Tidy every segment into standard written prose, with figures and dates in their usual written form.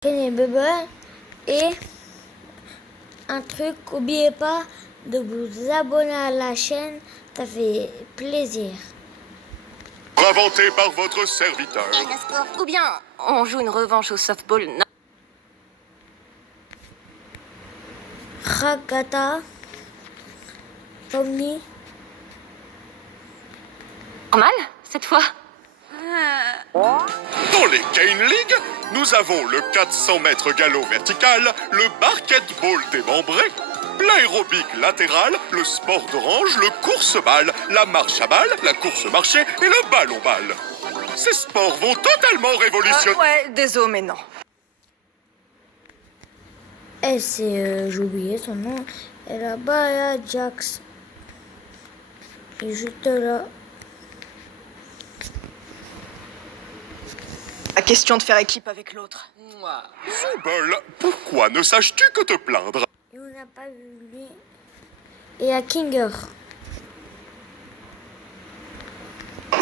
Kenny Bubble et un truc, n'oubliez pas de vous abonner à la chaîne, ça fait plaisir. Inventé par votre serviteur. Ou bien on joue une revanche au softball. Non. Ragata, Tommy, Normal, cette fois. Dans les Cane League, nous avons le 400 mètres galop vertical, le basketball démembré, l'aérobic latéral, le sport d'orange, le course-balle, la marche à balle, la course-marché et le ballon-balle. Ces sports vont totalement révolutionner... Ouais, désolé, mais non. et c'est, j'ai oublié son nom, et là-bas il y a Jax, et juste là. La question de faire équipe avec l'autre. Zooble, pourquoi ne saches-tu que te plaindre? Et on n'a pas vu lui. Et à Kinger.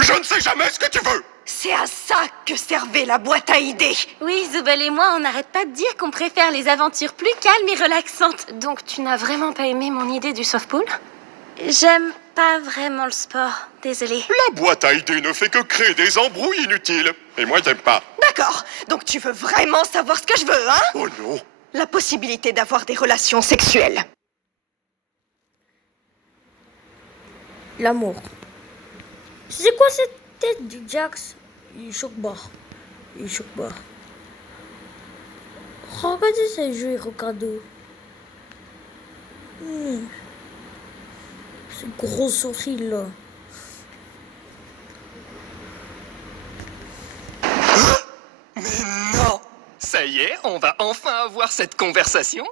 Je ne sais jamais ce que tu veux! C'est à ça que servait la boîte à idées. Oui, Zubel et moi, on n'arrête pas de dire qu'on préfère les aventures plus calmes et relaxantes. Donc tu n'as vraiment pas aimé mon idée du softball? J'aime pas vraiment le sport, désolée. La boîte à idées ne fait que créer des embrouilles inutiles. Et moi, j'aime pas. D'accord, donc tu veux vraiment savoir ce que je veux, hein? Oh non! La possibilité d'avoir des relations sexuelles. L'amour. C'est quoi cette tête du Jax? Il choque bas. Il choque bas. Regardez ces jeux, regardez. Ce gros sourcil là. Non! Ça y est, on va enfin avoir cette conversation?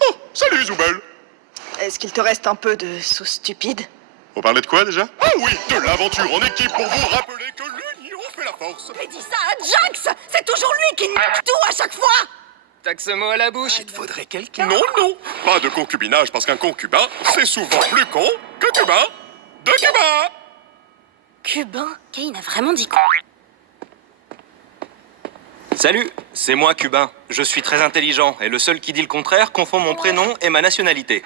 Oh, salut Zooble! Est-ce qu'il te reste un peu de sauce stupide? On parlait de quoi déjà? Ah oui, de l'aventure en équipe pour vous rappeler que l'union fait la force. Mais dis ça à Jax! C'est toujours lui qui nique tout à chaque fois! T'as que ce mot à la bouche, il te faudrait quelqu'un. Non, non, pas de concubinage parce qu'un concubin, c'est souvent plus con que cubain de Cuba. Cubain? Kane a vraiment dit quoi? Salut, c'est moi Cubain. Je suis très intelligent et le seul qui dit le contraire confond mon prénom et ma nationalité.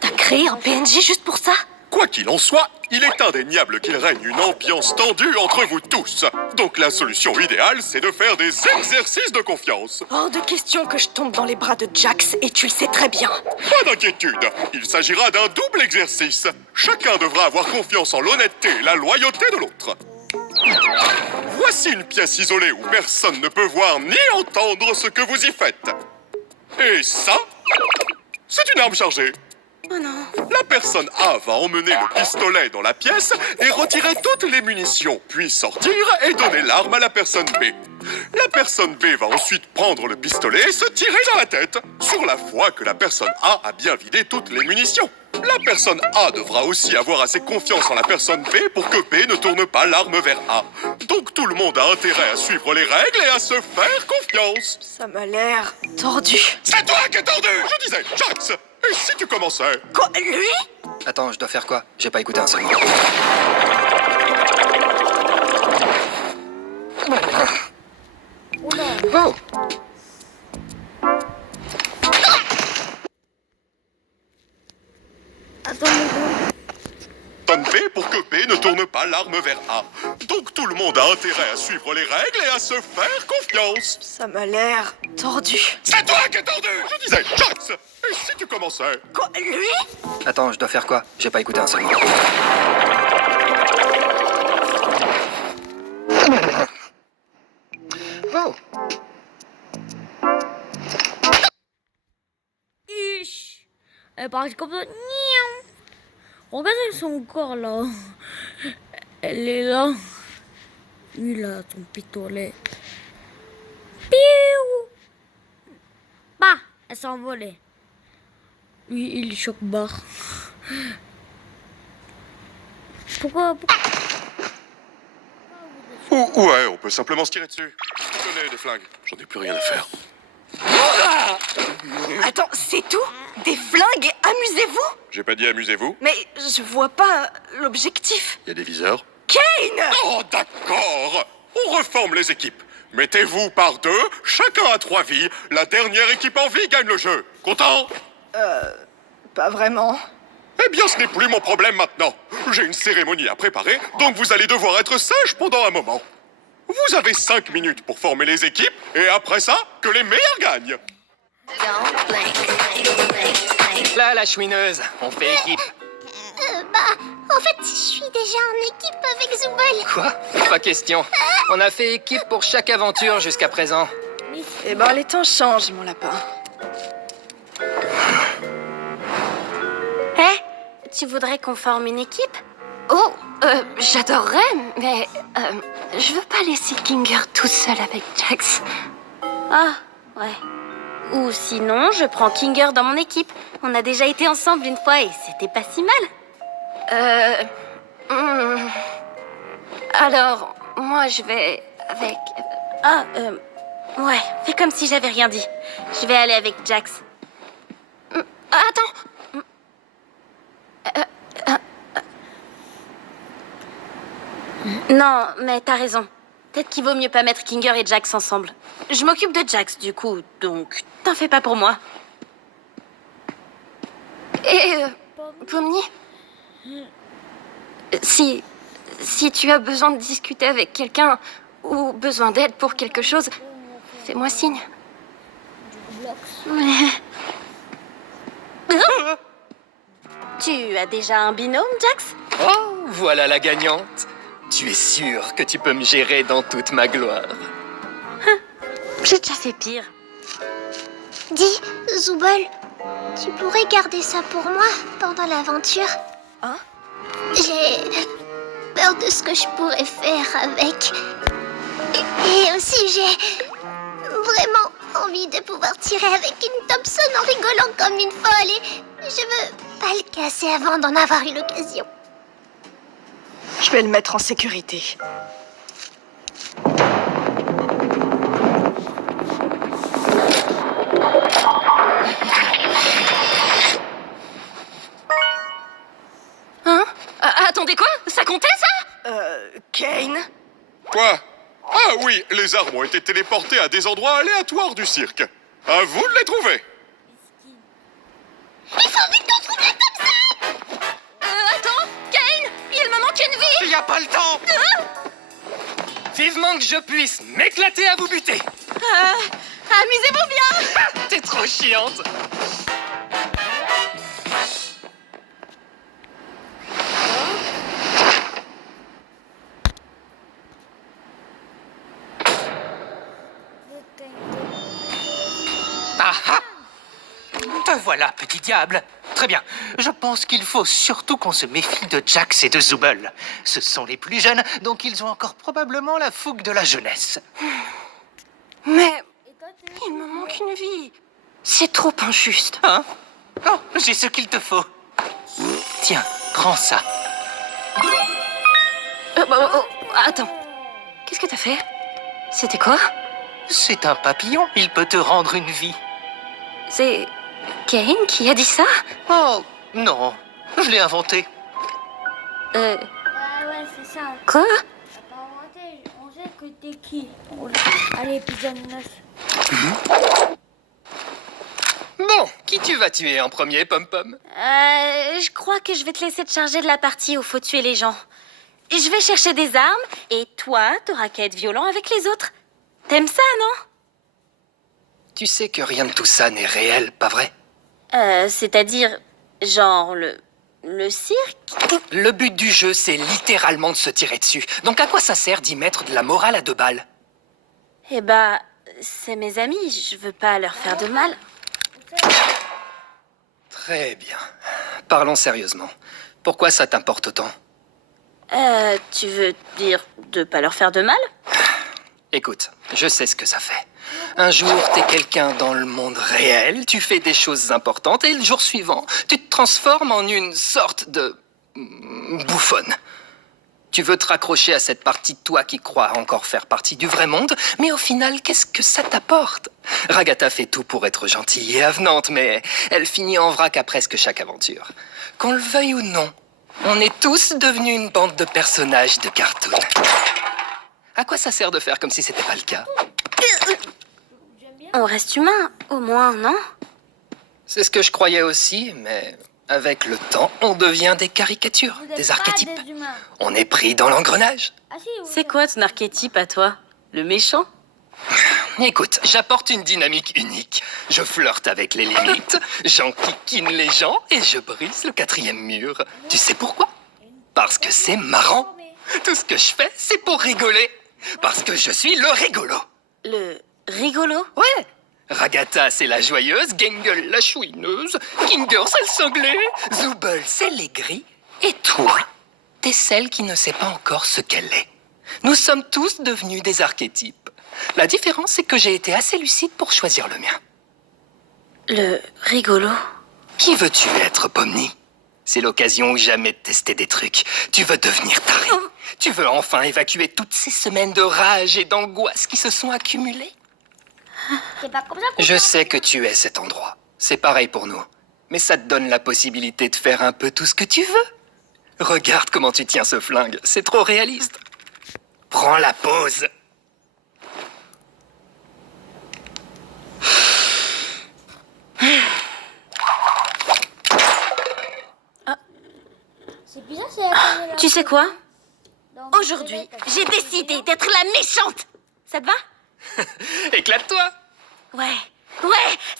T'as créé un PNJ juste pour ça? Quoi qu'il en soit, il est indéniable qu'il règne une ambiance tendue entre vous tous. Donc la solution idéale, c'est de faire des exercices de confiance. Hors de question que je tombe dans les bras de Jax, et tu le sais très bien. Pas d'inquiétude, il s'agira d'un double exercice. Chacun devra avoir confiance en l'honnêteté et la loyauté de l'autre. Voici une pièce isolée où personne ne peut voir ni entendre ce que vous y faites. Et ça, c'est une arme chargée. Oh non. La personne A va emmener le pistolet dans la pièce et retirer toutes les munitions, puis sortir et donner l'arme à la personne B. La personne B va ensuite prendre le pistolet et se tirer dans la tête, sur la foi que la personne A bien vidé toutes les munitions. La personne A devra aussi avoir assez confiance en la personne B pour que B ne tourne pas l'arme vers A. Donc tout le monde a intérêt à suivre les règles et à se faire confiance. Ça m'a l'air tordu. C'est toi qui es tordu! Je disais, Jax! Et si tu commençais? Quoi, lui? Attends, je dois faire quoi? J'ai pas écouté un seul mot. Oh! Attends, mon gars. Donne B pour que B ne tourne pas l'arme vers A. Donc tout le monde a intérêt à suivre les règles et à se faire confiance. Ça m'a l'air tordu. C'est toi qui es tordu! Je disais, Jax! Et si tu commençais? Quoi, lui? Attends, je dois faire quoi? J'ai pas écouté un seul mot. Oh! Ich. Elle parle comme ça. Niaou. Regardez son corps là. Elle est là. Lui là, son pistolet. Piou. Bah, elle s'est envolée. Lui, il choque barre. Pourquoi Ouais, on peut simplement se tirer dessus. Tenez, des flingues. J'en ai plus rien à faire. Attends, c'est tout? Des flingues et amusez-vous? J'ai pas dit amusez-vous. Mais je vois pas l'objectif. Il y a des viseurs. Kane! Oh, d'accord. On reforme les équipes. Mettez-vous par deux, chacun a 3 vies. La dernière équipe en vie gagne le jeu. Content? Pas vraiment. Eh bien, ce n'est plus mon problème maintenant. J'ai une cérémonie à préparer, donc vous allez devoir être sage pendant un moment. Vous avez 5 minutes pour former les équipes, et après ça, que les meilleurs gagnent. Là, la chouineuse, on fait équipe. En fait, je suis déjà en équipe avec Zubul. Quoi? Pas question. On a fait équipe pour chaque aventure jusqu'à présent. Eh ben, les temps changent, mon lapin. Tu voudrais qu'on forme une équipe? Oh, j'adorerais, mais je veux pas laisser Kinger tout seul avec Jax. Ah, ouais. Ou sinon, je prends Kinger dans mon équipe. On a déjà été ensemble une fois et c'était pas si mal. Alors, moi, je vais avec... Ouais, fais comme si j'avais rien dit. Je vais aller avec Jax. Attends. Non, mais t'as raison. Peut-être qu'il vaut mieux pas mettre Kinger et Jax ensemble. Je m'occupe de Jax, du coup, donc t'en fais pas pour moi. Et, Pomni, si tu as besoin de discuter avec quelqu'un ou besoin d'aide pour quelque chose, fais-moi signe. Tu as déjà un binôme, Jax? Oh, voilà la gagnante. Tu es sûr que tu peux me gérer dans toute ma gloire. J'ai déjà fait pire. Dis, Zubul, tu pourrais garder ça pour moi pendant l'aventure? Hein? J'ai peur de ce que je pourrais faire avec. Et aussi, j'ai vraiment envie de pouvoir tirer avec une Thompson en rigolant comme une folle. Et je veux pas le casser avant d'en avoir eu l'occasion. Je vais le mettre en sécurité. Hein? Attendez, quoi? Ça comptait, ça? Kane? Quoi? Ah oui, les armes ont été téléportées à des endroits aléatoires du cirque. À vous de les trouver. Il faut vite qu'on trouve la Thompson! Attends, Kane, il me manque une vie! Il y a pas le temps. Vivement que je puisse m'éclater à vous buter. Amusez-vous bien! T'es trop chiante. Ah ah! Te voilà, petit diable. Très bien. Je pense qu'il faut surtout qu'on se méfie de Jax et de Zubul. Ce sont les plus jeunes, donc ils ont encore probablement la fougue de la jeunesse. Mais il me manque une vie. C'est trop injuste. Hein? Oh, j'ai ce qu'il te faut. Tiens, prends ça. Attends, qu'est-ce que t'as fait? C'était quoi? C'est un papillon, il peut te rendre une vie. C'est Kane qui a dit ça? Oh, non, je l'ai inventé. Ouais, c'est ça. Quoi? T'as pas inventé, on sait que t'es qui. Allez, épisode 9. Bon, qui tu vas tuer en premier, Pom-Pom? Je crois que je vais te laisser te charger de la partie où faut tuer les gens. Je vais chercher des armes et toi, t'auras qu'à être violent avec les autres. T'aimes ça, non? Tu sais que rien de tout ça n'est réel, pas vrai? C'est-à-dire, genre, le cirque? Le but du jeu, c'est littéralement de se tirer dessus. Donc à quoi ça sert d'y mettre de la morale à 2 balles? Eh bah, c'est mes amis, je veux pas leur faire de mal. Très bien. Parlons sérieusement. Pourquoi ça t'importe autant? Tu veux dire de pas leur faire de mal? Écoute, je sais ce que ça fait. Un jour, t'es quelqu'un dans le monde réel, tu fais des choses importantes, et le jour suivant, tu te transformes en une sorte de bouffonne. Tu veux te raccrocher à cette partie de toi qui croit encore faire partie du vrai monde, mais au final, qu'est-ce que ça t'apporte? Ragata fait tout pour être gentille et avenante, mais elle finit en vrac à presque chaque aventure. Qu'on le veuille ou non, on est tous devenus une bande de personnages de cartoon. À quoi ça sert de faire comme si c'était pas le cas? On reste humain, au moins, non? C'est ce que je croyais aussi, mais avec le temps, on devient des caricatures, Vous êtes des pas archétypes. des humains. On est pris dans l'engrenage. Ah si, vous C'est êtes- quoi ton archétype à toi? Le méchant? Écoute, j'apporte une dynamique unique. Je flirte avec les limites, j'enquiquine les gens et je brise le 4e mur. Tu sais pourquoi? Parce que c'est marrant. Tout ce que je fais, c'est pour rigoler. Parce que je suis le rigolo. Le rigolo? Ouais. Ragata, c'est la joyeuse, Gangle, la chouineuse, Kinger, c'est le cinglé, Zooble, c'est l'aigri, et toi, t'es celle qui ne sait pas encore ce qu'elle est. Nous sommes tous devenus des archétypes. La différence, c'est que j'ai été assez lucide pour choisir le mien. Le rigolo? Qui veux-tu être, Pomni? C'est l'occasion ou jamais de tester des trucs. Tu veux devenir taré. Tu veux enfin évacuer toutes ces semaines de rage et d'angoisse qui se sont accumulées. C'est pas comme ça qu'on Je fait. sais que tu es cet endroit. C'est pareil pour nous. Mais ça te donne la possibilité de faire un peu tout ce que tu veux. Regarde comment tu tiens ce flingue. C'est trop réaliste. Prends la pause. C'est bizarre, c'est la caméra. Tu sais quoi? Dans- Aujourd'hui, j'ai décidé d'être la méchante! Ça te va? Éclate-toi. Ouais,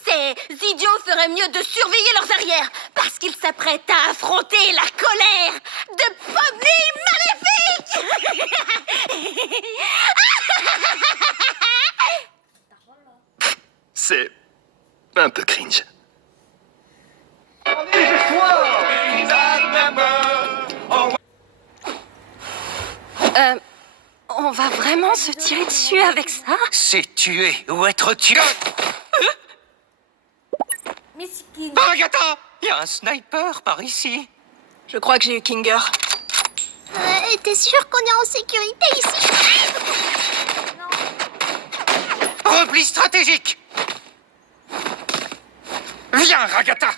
ces idiots feraient mieux de surveiller leurs arrières parce qu'ils s'apprêtent à affronter la colère de Pomni Maléfique! C'est un peu cringe. On va vraiment se tirer dessus avec ça? C'est tuer ou être tué. Mais c'est qui? Ragata! Il y a un sniper par ici. Je crois que j'ai eu Kinger. T'es sûr qu'on est en sécurité ici? Repli stratégique. Viens, Ragata!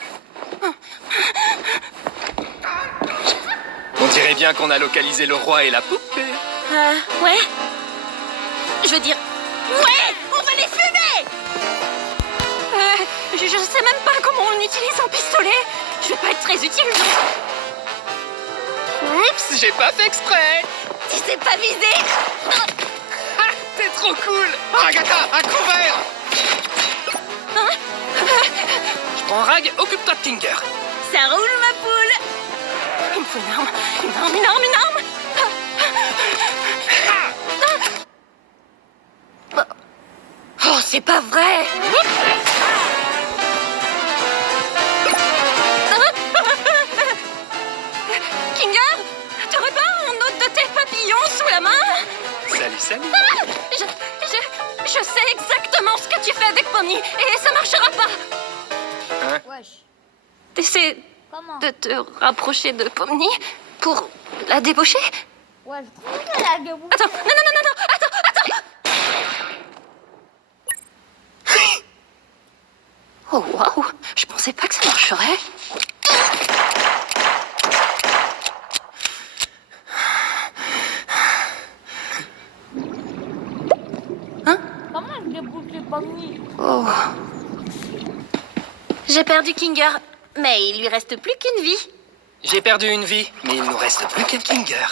On dirait bien qu'on a localisé le roi et la poupée. Ouais. Je veux dire, ouais, on va les fumer! Je sais même pas comment on utilise un pistolet. Je vais pas être très utile. Oups, j'ai pas fait exprès. Tu sais pas viser. Ah, t'es trop cool. Ragata, à couvert! Je prends Rag, occupe-toi de Kinger. Ça roule, ma poule. Il me faut une arme, une arme. Oh, c'est pas vrai. Kinger, t'aurais pas un autre de tes papillons sous la main? Salut. Je sais exactement ce que tu fais avec Pomni et ça marchera pas. Wesh. T'essaies Comment? de te rapprocher de Pomni pour la débaucher? Wesh. Comment ça la debout? Attends, non, attends. Oh waouh, je pensais pas que ça marcherait. Comment je débouche les pommiers? Oh. J'ai perdu Kinger, mais il lui reste plus qu'une vie. J'ai perdu une vie, mais il nous reste plus qu'un Kinger.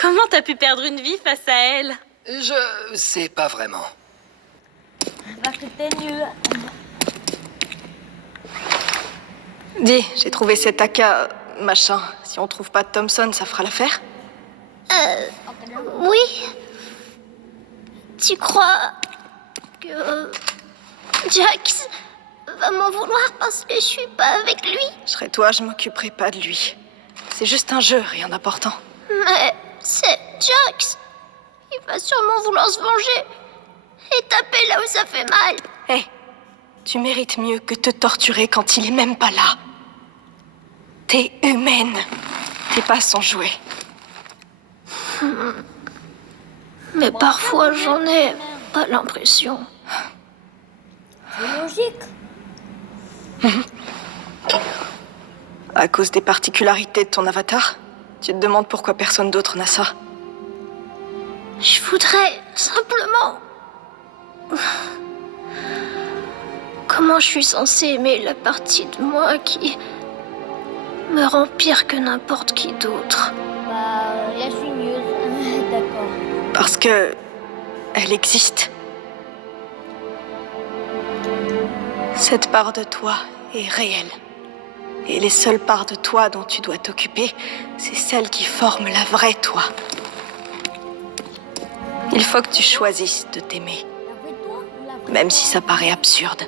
Comment t'as pu perdre une vie face à elle? Je sais pas vraiment. Parce que t'es nul. Dis, j'ai trouvé cet AK machin. Si on trouve pas Thompson, ça fera l'affaire? Oui. Tu crois que Jax va m'en vouloir parce que je suis pas avec lui? Je serais toi, je m'occuperai pas de lui. C'est juste un jeu, rien d'important. Mais c'est Jax. Il va sûrement vouloir se venger et taper là où ça fait mal. Hé, tu mérites mieux que te torturer quand il est même pas là. T'es humaine. T'es pas son jouet. Mais parfois, j'en ai pas l'impression. C'est logique. À cause des particularités de ton avatar, tu te demandes pourquoi personne d'autre n'a ça. Je voudrais simplement... Comment je suis censée aimer la partie de moi qui me rend pire que n'importe qui d'autre? Bah, la chigneuse. D'accord. Parce que... elle existe. Cette part de toi est réelle. Et les seules parts de toi dont tu dois t'occuper, c'est celles qui forment la vraie toi. Il faut que tu choisisses de t'aimer, même si ça paraît absurde.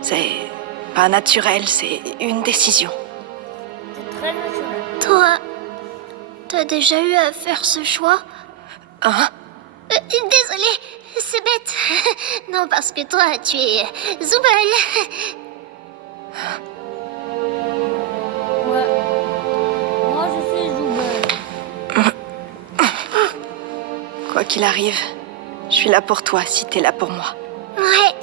C'est pas naturel, c'est une décision. C'est très naturel. Toi, t'as déjà eu à faire ce choix? Hein? Désolée, c'est bête. Non, parce que toi, tu es Zooble. Ouais. Moi, je suis Zoubel. Quoi qu'il arrive, je suis là pour toi si t'es là pour moi. Ouais.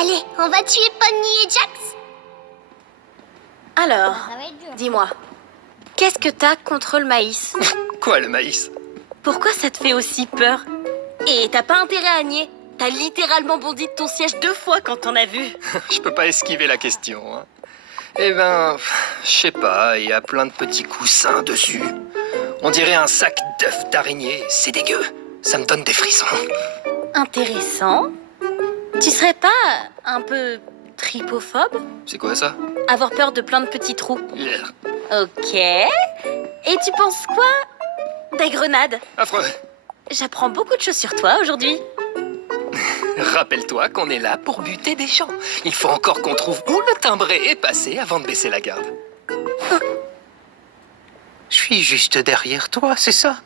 Allez, on va tuer Pomni et Jax. Alors, Ça va être dur. dis-moi, qu'est-ce que t'as contre le maïs? Quoi, le maïs? Pourquoi ça te fait aussi peur? Et t'as pas intérêt à nier. T'as littéralement bondi de ton siège 2 fois quand on a vu. Je peux pas esquiver la question. Hein. Eh ben, je sais pas, il y a plein de petits coussins dessus. On dirait un sac d'œufs d'araignée. C'est dégueu. Ça me donne des frissons. Intéressant. Tu serais pas un peu tripophobe? C'est quoi ça? Avoir peur de plein de petits trous. Yeah. Ok. Et tu penses quoi des grenades? Affreux. J'apprends beaucoup de choses sur toi aujourd'hui. Rappelle-toi qu'on est là pour buter des gens. Il faut encore qu'on trouve où le timbré est passé avant de baisser la garde. Je suis juste derrière toi, c'est ça?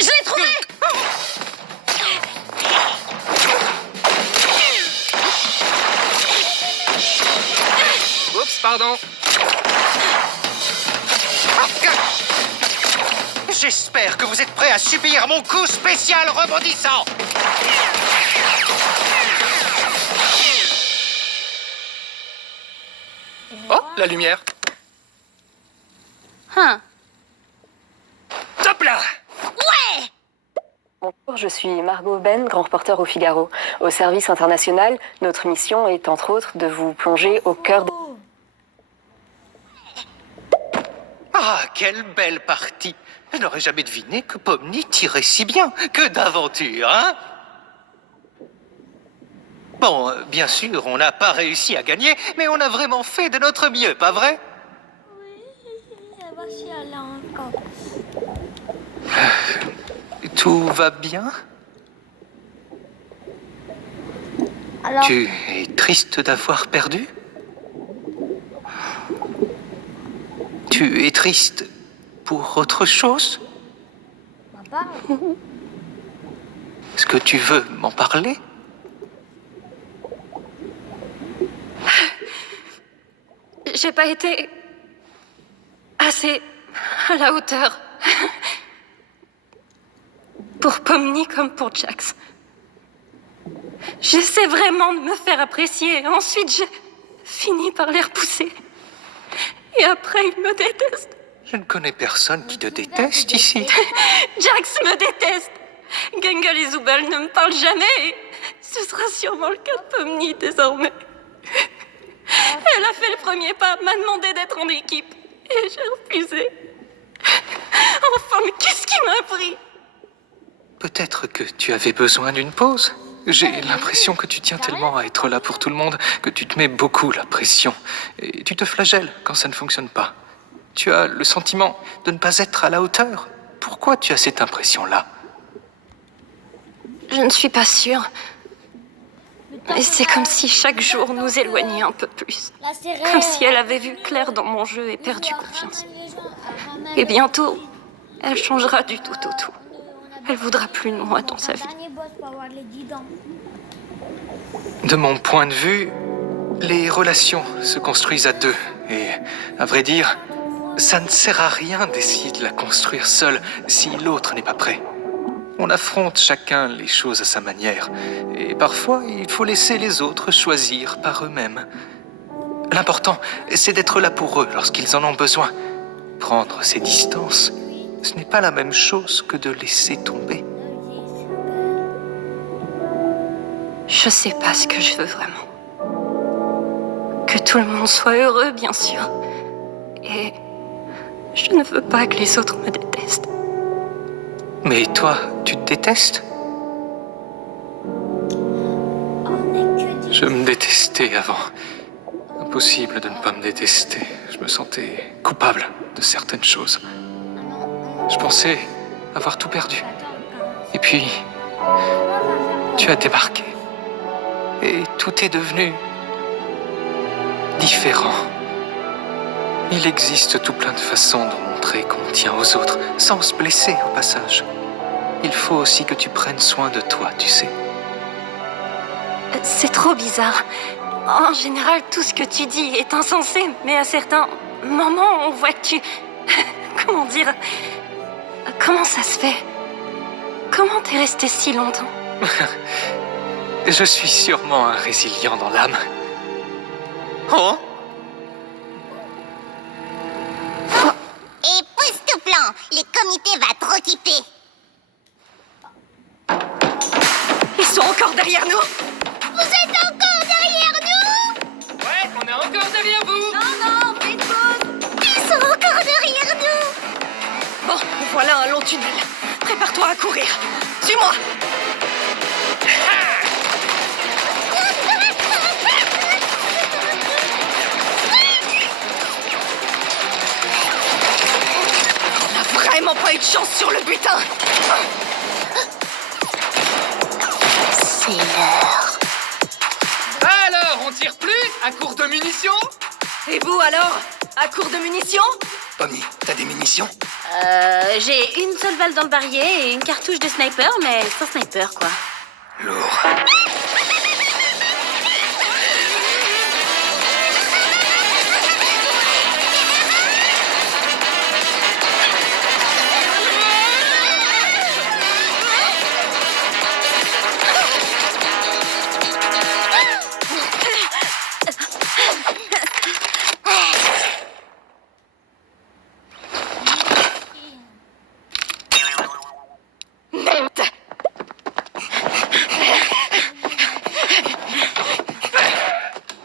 Je l'ai trouvé! Oups, pardon. J'espère que vous êtes prêts à subir mon coup spécial rebondissant. Oh, la lumière. Hein. Top là! Bonjour, je suis Margot Ben, grand reporter au Figaro. Au service international, notre mission est entre autres de vous plonger au cœur des... Ah, quelle belle partie. Je n'aurais jamais deviné que Pomni tirait si bien. Que d'aventure, hein? Bon, bien sûr, on n'a pas réussi à gagner, mais on a vraiment fait de notre mieux, pas vrai? Elle va chialer encore. Tout va bien? Alors, Tu es triste d'avoir perdu? Tu es triste pour autre chose? papa, Est-ce que tu veux m'en parler? J'ai pas été assez à la hauteur. Pour Pomni comme pour Jax. J'essaie vraiment de me faire apprécier. Ensuite, j'ai fini par les repousser. Et après, ils me détestent. Je ne connais personne qui te déteste ici. Jax me déteste. Gungle et Zooble ne me parlent jamais. Ce sera sûrement le cas de Pomni désormais. Elle a fait le premier pas, m'a demandé d'être en équipe. Et j'ai refusé. Enfin, mais qu'est-ce qui m'a pris? Peut-être que tu avais besoin d'une pause. J'ai l'impression que tu tiens tellement à être là pour tout le monde que tu te mets beaucoup la pression. Et tu te flagelles quand ça ne fonctionne pas. Tu as le sentiment de ne pas être à la hauteur. Pourquoi tu as cette impression-là? Je ne suis pas sûre. Et c'est comme si chaque jour nous éloignait un peu plus. Là, c'est Comme si elle avait vu clair dans mon jeu et perdu confiance. Et bientôt, elle changera du tout au tout. Elle voudra plus de moi dans sa vie. De mon point de vue, les relations se construisent à deux. Et, à vrai dire, ça ne sert à rien d'essayer de la construire seul si l'autre n'est pas prêt. On affronte chacun les choses à sa manière. Et parfois, il faut laisser les autres choisir par eux-mêmes. L'important, c'est d'être là pour eux lorsqu'ils en ont besoin. Prendre ses distances, ce n'est pas la même chose que de laisser tomber. Je sais pas ce que je veux vraiment. Que tout le monde soit heureux, bien sûr. Et je ne veux pas que les autres me détestent. Mais toi, tu te détestes? Je me détestais avant. Impossible de ne pas me détester. Je me sentais coupable de certaines choses. Je pensais avoir tout perdu. Et puis, tu as débarqué. Et tout est devenu différent. Il existe tout plein de façons de montrer qu'on tient aux autres, sans se blesser au passage. Il faut aussi que tu prennes soin de toi, tu sais. C'est trop bizarre. En général, tout ce que tu dis est insensé, mais à certains moments, on voit que tu... Comment dire? Comment ça se fait? Comment t'es resté si longtemps? Je suis sûrement un résilient dans l'âme. Oh! Et pousse tout plan, les comités va trop typer. Ils sont encore derrière nous! Vous êtes encore derrière nous? Ouais, on est encore derrière vous! Non, vite pause! Ils sont encore derrière nous. Bon, voilà un long tunnel. Prépare-toi à courir. Suis-moi! On n'a vraiment pas eu de chance sur le butin! C'est l'heure. Alors, on tire plus à court de munitions? Et vous alors? À court de munitions? Pommy, t'as des munitions? J'ai une seule balle dans le barillet et une cartouche de sniper, mais sans sniper, quoi. Lourd.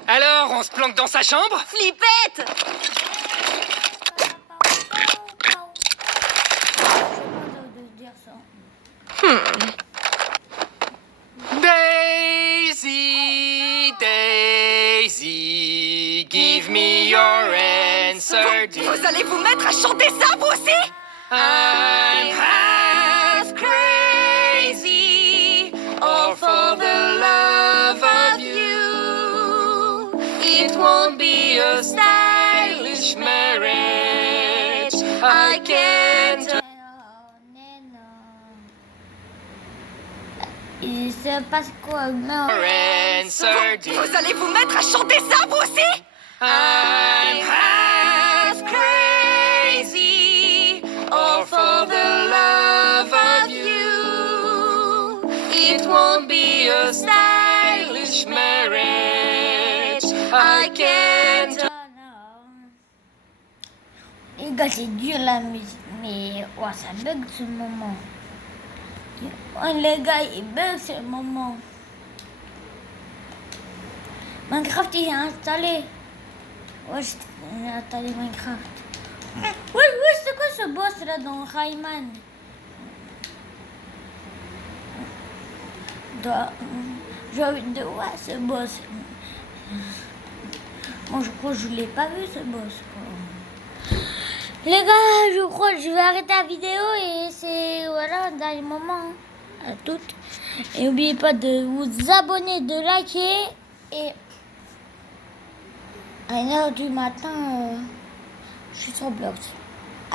Alors, on se planque dans sa chambre? Flippette! Daisy, Daisy, give me your answer. Vous allez vous mettre à chanter ça, vous aussi? I'm half crazy, all for the love of you. It won't be a stylish marriage. I can't. Il se passe quoi? Non. Answer, Vous allez vous mettre à chanter ça, vous aussi? I'm half crazy, all for the love of you. It won't be a stylish marriage. I can't. Les gars, c'est dur la musique, mais oh, ça bug ce moment. Oh, les gars, il bug ce moment. Minecraft, il est installé. Ouais, j'ai installé Minecraft. Oui, c'est quoi ce boss là dans Rayman? J'ai envie de voir ce boss. Moi, je crois que je l'ai pas vu ce boss, quoi. Les gars, je crois que je vais arrêter la vidéo et c'est voilà, dans les moments. à toutes. Et n'oubliez pas de vous abonner, de liker. Et à 1h du matin, je suis sur Blogs.